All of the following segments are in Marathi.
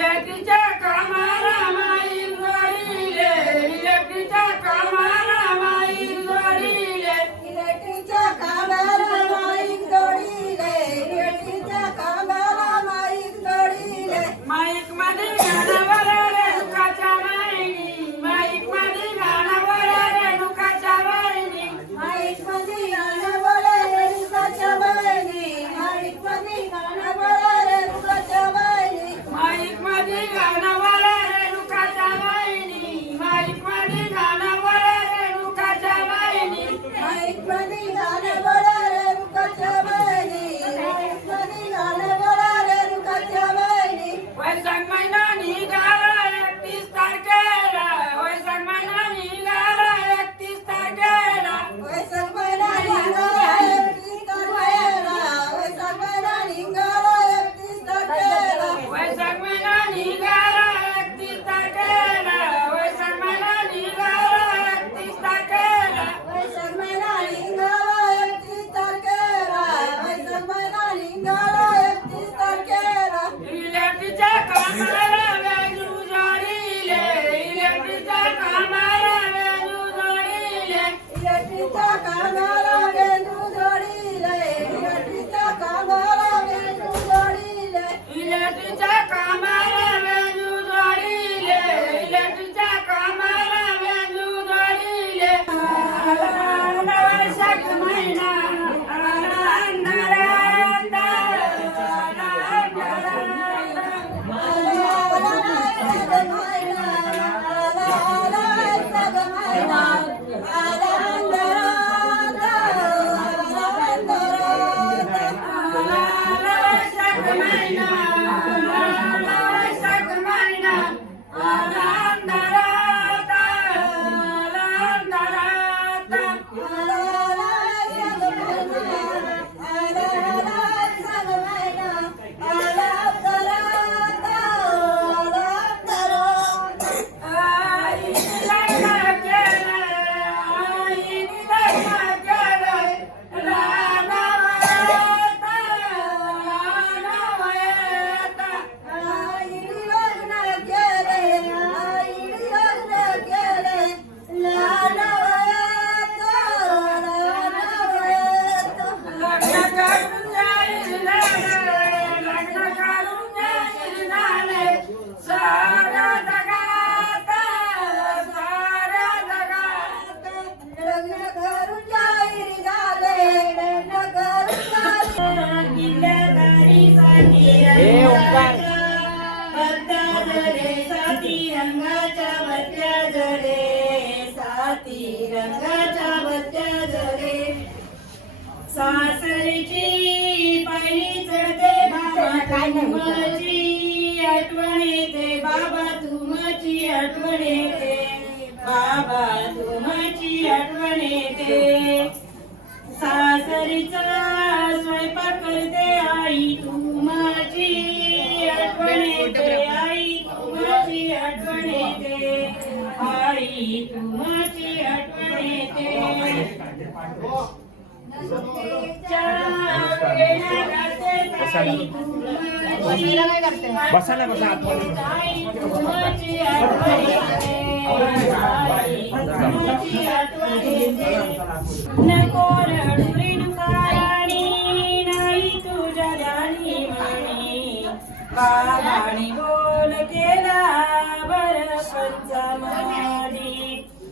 വിചാരിച്ച Thank you. रंगाच्या बत्त्या जळे साती रंगाच्या बत्त्या जळे सासरीची पहिली चढते बाबा तुमची आठवण येते. बाबा तुमची आठवण येते. बाबा तुमची आठवण येते. सासरीचा स्वयंपाक करते आई तुमची आठवण येते. आई तुमची आठवण येते बसा ना बसा नको नाही तुझ्या म्हणी बोल केला बर पंचमादी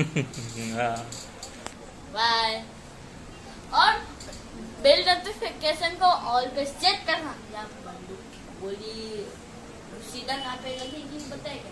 बाय और बेल नोटिफिकेशन को ऑल पे सेट करना। या बंदूक गोली, सीधा ना पे लगेगी बताएगा